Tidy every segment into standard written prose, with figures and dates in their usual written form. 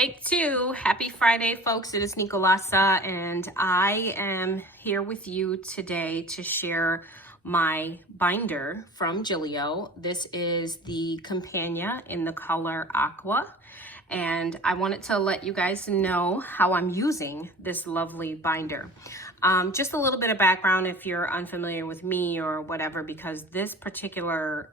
Take two. Happy Friday, folks. It is Nicolasa, and I am here with you today to share my binder from Gillio. This is the Compagna in the color Aqua, and I wanted to let you guys know how I'm using this lovely binder. Just a little bit of background if you're unfamiliar with me or whatever, because this particular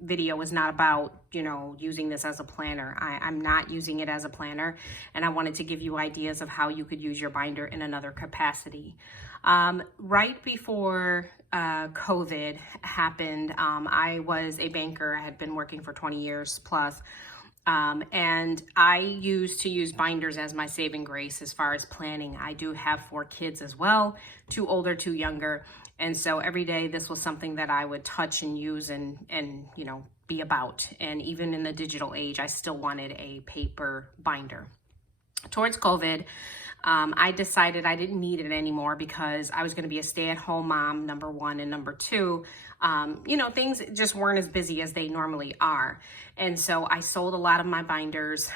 video is not about, using this as a planner. I'm not using it as a planner, and I wanted to give you ideas of how you could use your binder in another capacity. Right before COVID happened, I was a banker. I had been working for 20 years plus. And I used to use binders as my saving grace as far as planning. I do have 4 kids as well, 2 older, 2 younger. And so every day this was something that I would touch and use and be about. And even in the digital age, I still wanted a paper binder. Towards COVID, I decided I didn't need it anymore because I was going to be a stay-at-home mom, number one, and number two, things just weren't as busy as they normally are. And so I sold a lot of my binders,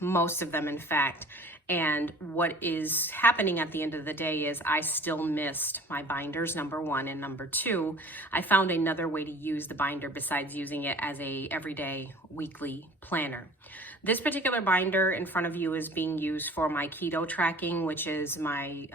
most of them, in fact. And what is happening at the end of the day is I still missed my binders, number one, and number two, I found another way to use the binder besides using it as a everyday weekly planner. This particular binder in front of you is being used for my keto tracking, which is my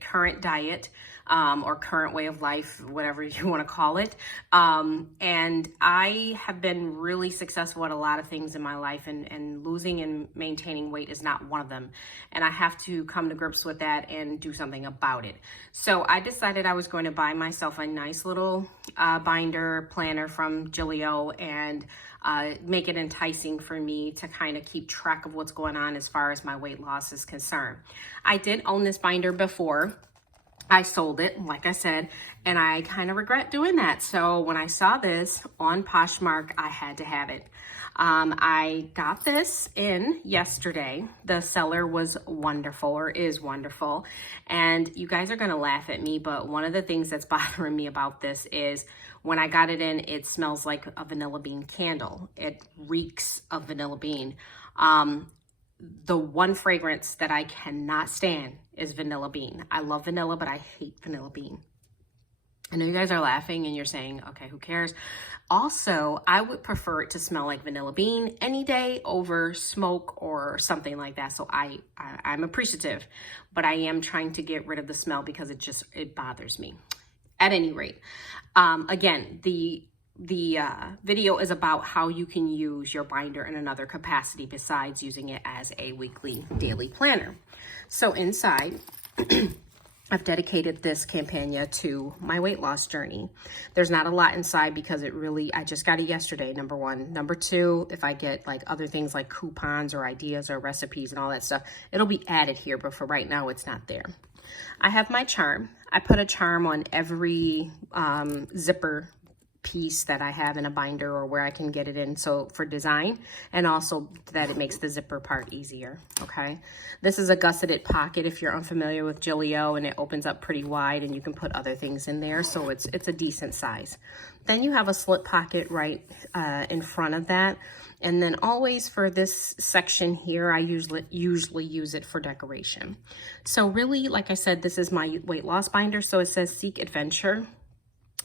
current diet or current way of life, whatever you want to call it. And I have been really successful at a lot of things in my life, and losing and maintaining weight is not one of them. And I have to come to grips with that and do something about it. So I decided I was going to buy myself a nice little binder planner from Gillio and make it enticing for me to kind of keep track of what's going on as far as my weight loss is concerned. I did own this binder before. I sold it, like I said, and I kind of regret doing that. So when I saw this on Poshmark, I had to have it. I got this in yesterday. The seller was wonderful, or is wonderful. And you guys are going to laugh at me, but one of the things that's bothering me about this is when I got it in, it smells like a vanilla bean candle. It reeks of vanilla bean. The one fragrance that I cannot stand is vanilla bean. I love vanilla, but I hate vanilla bean. I know you guys are laughing and you're saying, okay, who cares? Also, I would prefer it to smell like vanilla bean any day over smoke or something like that. So I'm appreciative, but I am trying to get rid of the smell because it bothers me. At any rate, again, the video is about how you can use your binder in another capacity besides using it as a weekly, daily planner. So inside, I've dedicated this Compagna to my weight loss journey. There's not a lot inside because I just got it yesterday, number one. Number two, if I get like other things like coupons or ideas or recipes and all that stuff, it'll be added here, but for right now, it's not there. I have my charm. I put a charm on every zipper piece that I have in a binder or where I can get it in, so for design, and also that it makes the zipper part easier. Okay, this is a gusseted pocket if you're unfamiliar with Gillio, and it opens up pretty wide and you can put other things in there, so it's a decent size. Then you have a slip pocket right in front of that, and then always for this section here, I usually use it for decoration. So really, like I said, this is my weight loss binder, so it says Seek Adventure,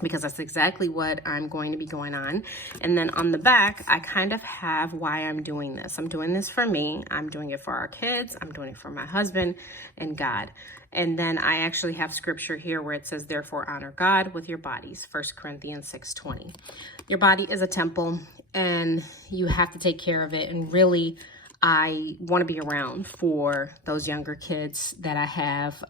because that's exactly what I'm going to be going on. And then on the back, I kind of have why I'm doing this. I'm doing this for me. I'm doing it for our kids. I'm doing it for my husband and God. And then I actually have scripture here where it says, therefore honor God with your bodies, 1 Corinthians 6:20. Your body is a temple and you have to take care of it. And really, I want to be around for those younger kids that I have.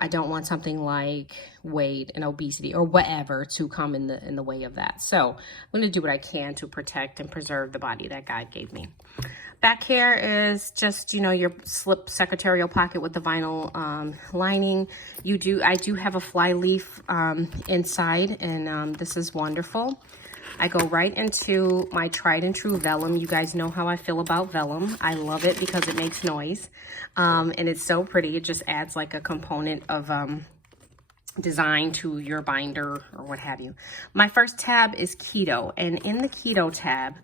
I don't want something like weight and obesity or whatever to come in the way of that. So I'm going to do what I can to protect and preserve the body that God gave me. Back here is just, your slip secretarial pocket with the vinyl lining. I do have a fly leaf inside, and this is wonderful. I go right into my tried and true vellum. You guys know how I feel about vellum. I love it because it makes noise. And it's so pretty. It just adds like a component of design to your binder or what have you. My first tab is keto, and in the keto tab,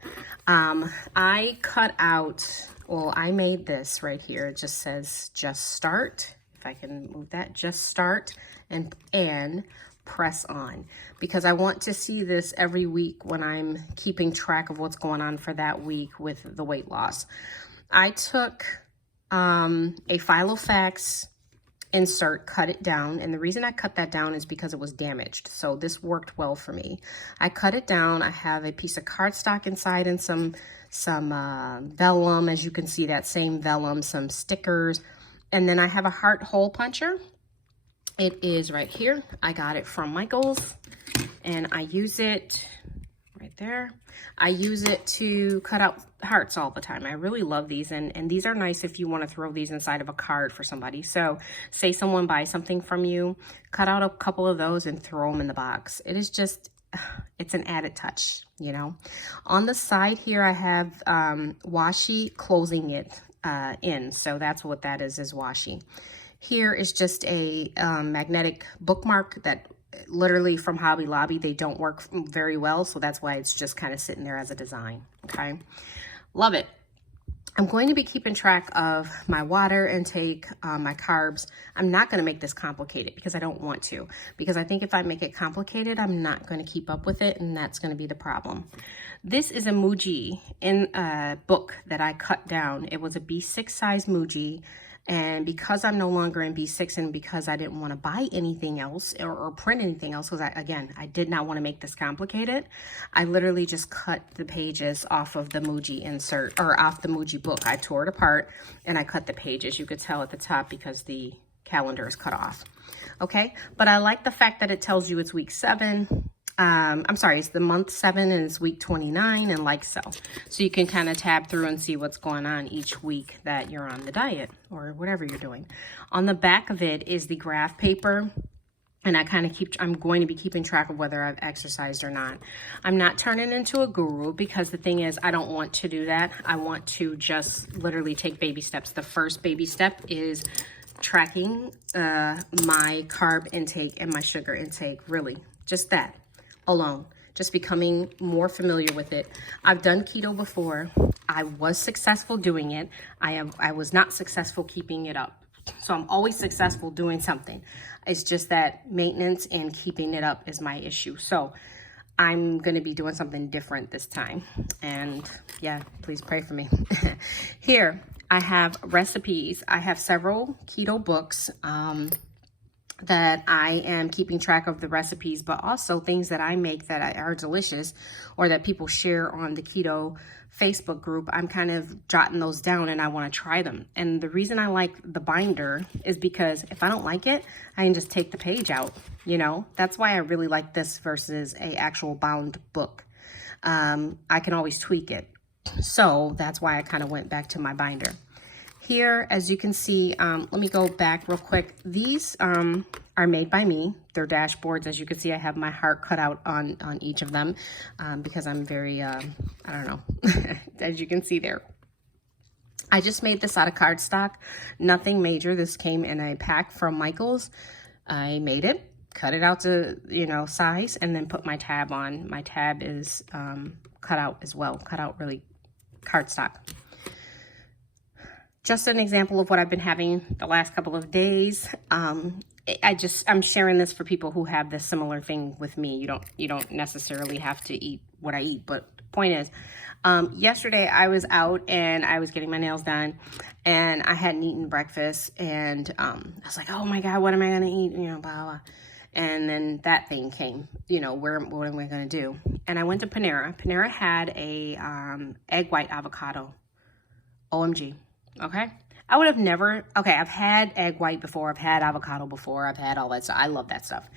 I cut out Well, I made this right here. It just says, just start. If I can move that, just start and press on, because I want to see this every week when I'm keeping track of what's going on for that week with the weight loss. I took a Filofax insert, cut it down, and the reason I cut that down is because it was damaged, so this worked well for me. I cut it down. I have a piece of cardstock inside and some vellum, as you can see, that same vellum, some stickers, and then I have a heart hole puncher. It is right here. I got it from Michael's, and I use it right there. I use it to cut out hearts all the time. I really love these, and these are nice if you want to throw these inside of a card for somebody. So say someone buys something from you, cut out a couple of those and throw them in the box. It is just, it's an added touch, you know. On the side here, I have washi closing it in. So that's what that is washi. Here is just a magnetic bookmark that literally from Hobby Lobby. They don't work very well, so that's why it's just kind of sitting there as a design. Okay, love it. I'm going to be keeping track of my water intake, my carbs. I'm not going to make this complicated because I don't want to, because I think if I make it complicated, I'm not going to keep up with it, and that's going to be the problem. This is a Muji in a book that I cut down. It was a B6 size Muji. And because I'm no longer in B6 and because I didn't want to buy anything else or print anything else, because I did not want to make this complicated, I literally just cut the pages off of the Muji insert, or off the Muji book. I tore it apart and I cut the pages. You could tell at the top because the calendar is cut off. Okay, but I like the fact that it tells you it's week 7. I'm sorry, it's the month 7 and it's week 29 and like so. So you can kind of tab through and see what's going on each week that you're on the diet or whatever you're doing. On the back of it is the graph paper. And I'm going to be keeping track of whether I've exercised or not. I'm not turning into a guru, because the thing is, I don't want to do that. I want to just literally take baby steps. The first baby step is tracking my carb intake and my sugar intake, really, just that alone, just becoming more familiar with it. I've done keto before. I was successful doing it. I was not successful keeping it up. So I'm always successful doing something. It's just that maintenance and keeping it up is my issue. So I'm going to be doing something different this time. And yeah, please pray for me. Here, I have recipes. I have several keto books that I am keeping track of the recipes, but also things that I make that are delicious or that people share on the keto Facebook group. I'm kind of jotting those down and I want to try them. And the reason I like the binder is because if I don't like it, I can just take the page out, you know. That's why I really like this versus a actual bound book. I can always tweak it. So that's why I kind of went back to my binder. Here, as you can see, let me go back real quick. These are made by me. They're dashboards. As you can see, I have my heart cut out on each of them because I'm very, I don't know, as you can see there. I just made this out of cardstock, nothing major. This came in a pack from Michael's. I made it, cut it out to, you know, size, and then put my tab on. My tab is cut out as well, cut out really cardstock. Just an example of what I've been having the last couple of days. I'm sharing this for people who have this similar thing with me. You don't necessarily have to eat what I eat, but the point is, yesterday I was out and I was getting my nails done and I hadn't eaten breakfast, and I was like, oh my God, what am I gonna eat? You know, blah, blah. And then that thing came, you know, what am I gonna do? And I went to Panera. Panera had a egg white avocado. OMG. Okay, I would have never, okay, I've had egg white before, I've had avocado before, I've had all that stuff. I love that stuff.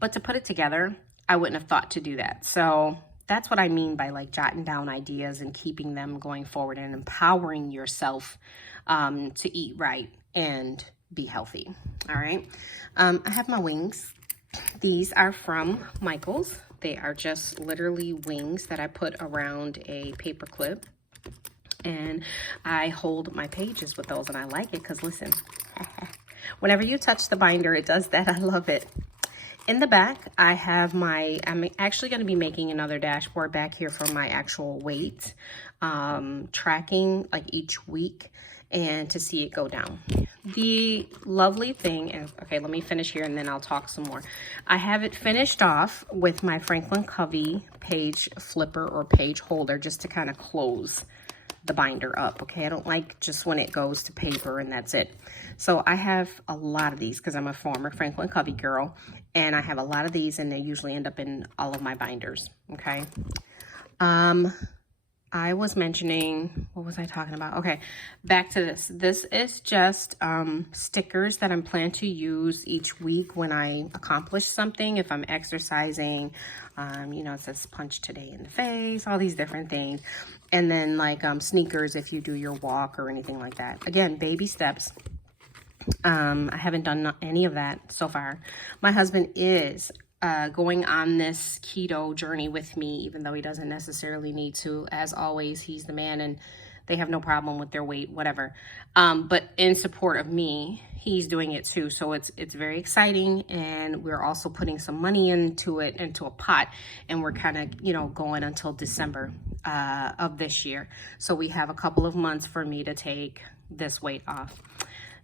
But to put it together, I wouldn't have thought to do that. So that's what I mean by like jotting down ideas and keeping them going forward and empowering yourself to eat right and be healthy. All right. I have my wings. These are from Michael's. They are just literally wings that I put around a paper clip. And I hold my pages with those, and I like it because, listen, whenever you touch the binder, it does that. I love it. In the back, I have I'm actually going to be making another dashboard back here for my actual weight tracking like each week and to see it go down. The lovely thing, and okay, let me finish here and then I'll talk some more. I have it finished off with my Franklin Covey page flipper or page holder just to kind of close the binder up. Okay, I don't like just when it goes to paper and that's it. So I have a lot of these because I'm a former Franklin Covey girl, and I have a lot of these, and they usually end up in all of my binders. Okay. I was mentioning, what was I talking about? Okay, back to this. This is just stickers that I'm planning to use each week when I accomplish something. If I'm exercising, you know, it says punch today in the face, all these different things. And then like sneakers if you do your walk or anything like that. Again, baby steps. I haven't done any of that so far. My husband is going on this keto journey with me, even though he doesn't necessarily need to. As always, he's the man and they have no problem with their weight, whatever. But in support of me, he's doing it too. So it's very exciting. And we're also putting some money into it, into a pot. And we're kind of, you know, going until December of this year. So we have a couple of months for me to take this weight off.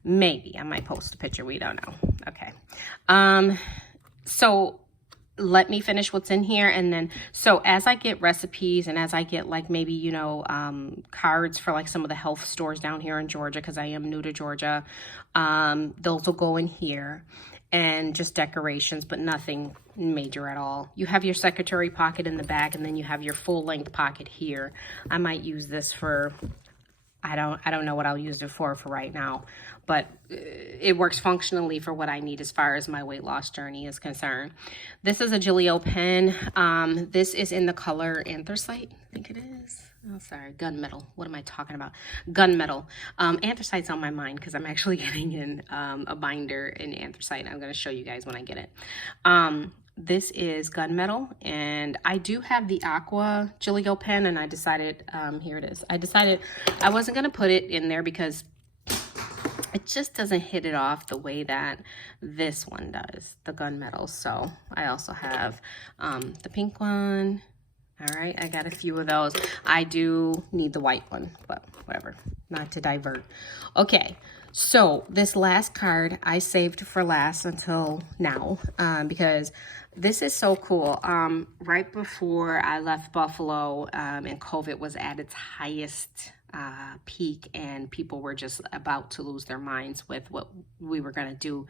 Maybe I might post a picture. We don't know. Okay. So let me finish what's in here. And then, so as I get recipes and as I get like maybe, you know, cards for like some of the health stores down here in Georgia, because I am new to Georgia, those will go in here, and just decorations, but nothing major at all. You have your secretary pocket in the back, and then you have your full length pocket here. I might use this for, I don't know what I'll use it for right now, but it works functionally for what I need as far as my weight loss journey is concerned. This is a Gillio pen. This is in the color anthracite, I think it is. Oh, sorry, gunmetal. What am I talking about? Gunmetal. Anthracite's on my mind because I'm actually getting in a binder in anthracite. I'm going to show you guys when I get it. This is gunmetal, and I do have the Aqua Gillio pen, and I decided, here it is. I decided I wasn't going to put it in there because it just doesn't hit it off the way that this one does, the gunmetal. So I also have the pink one. All right, I got a few of those. I do need the white one, but whatever, not to divert. Okay, so this last card I saved for last until now because this is so cool. Right before I left Buffalo and COVID was at its highest peak, and people were just about to lose their minds with what we were going to do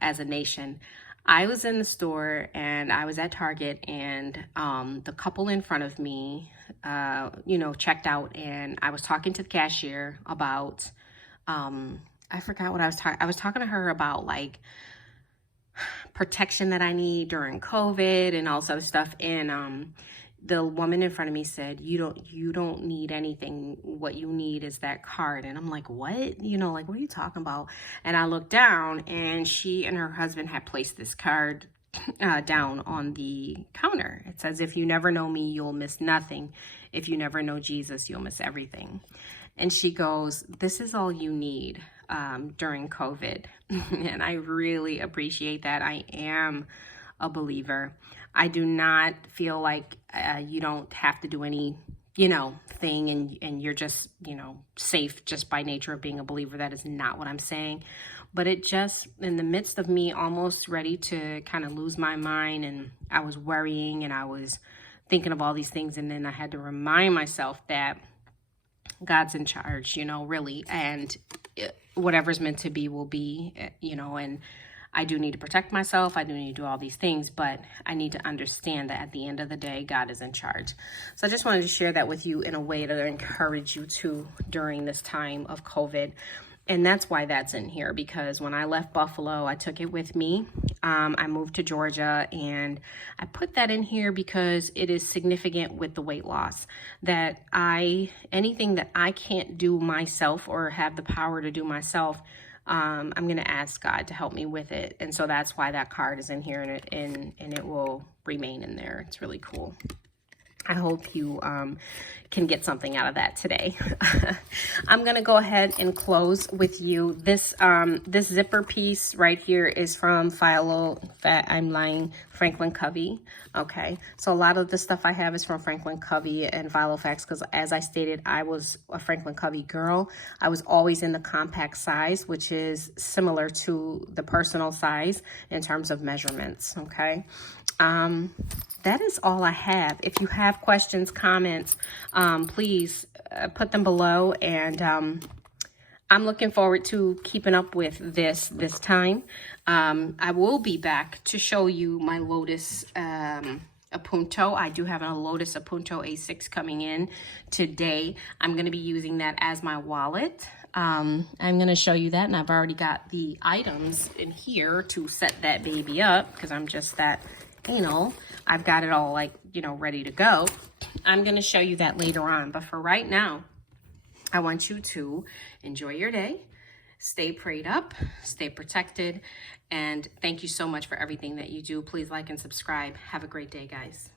as a nation, I was in the store and I was at Target, and the couple in front of me, you know, checked out, and I was talking to the cashier about, I forgot what I was talking. I was talking to her about like protection that I need during COVID and all this other stuff. And the woman in front of me said, you don't need anything. What you need is that card. And I'm like, what? You know, like, what are you talking about? And I looked down, and she and her husband had placed this card down on the counter. It says, if you never know me, you'll miss nothing. If you never know Jesus, you'll miss everything. And she goes, this is all you need during COVID. And I really appreciate that. I am a believer. I do not feel like you don't have to do any, you know, thing and you're just, you know, safe just by nature of being a believer. That is not what I'm saying. But it just, in the midst of me almost ready to kind of lose my mind, and I was worrying and I was thinking of all these things, and then I had to remind myself that God's in charge, you know, really, and whatever's meant to be will be, you know, and I do need to protect myself. I do need to do all these things, but I need to understand that at the end of the day, God is in charge. So I just wanted to share that with you in a way to encourage you to during this time of COVID. And that's why that's in here, because when I left Buffalo, I took it with me. I moved to Georgia, and I put that in here because it is significant with the weight loss, that anything that I can't do myself or have the power to do myself, I'm going to ask God to help me with it. And so that's why that card is in here, and it will remain in there. It's really cool. I hope you can get something out of that today. I'm gonna go ahead and close with you. This this zipper piece right here is from Franklin Covey. Okay, so a lot of the stuff I have is from Franklin Covey and Filofax, because as I stated, I was a Franklin Covey girl. I was always in the compact size, which is similar to the personal size in terms of measurements. Okay. That is all I have. If you have questions, comments, please put them below, and I'm looking forward to keeping up with this time. I will be back to show you my Lotus Apunto. I do have a Lotus Apunto A6 coming in today. I'm going to be using that as my wallet. I'm going to show you that, and I've already got the items in here to set that baby up, because I'm just that, you know, I've got it all, like, you know, ready to go. I'm going to show you that later on. But for right now, I want you to enjoy your day, stay prayed up, stay protected, and thank you so much for everything that you do. Please like and subscribe. Have a great day, guys.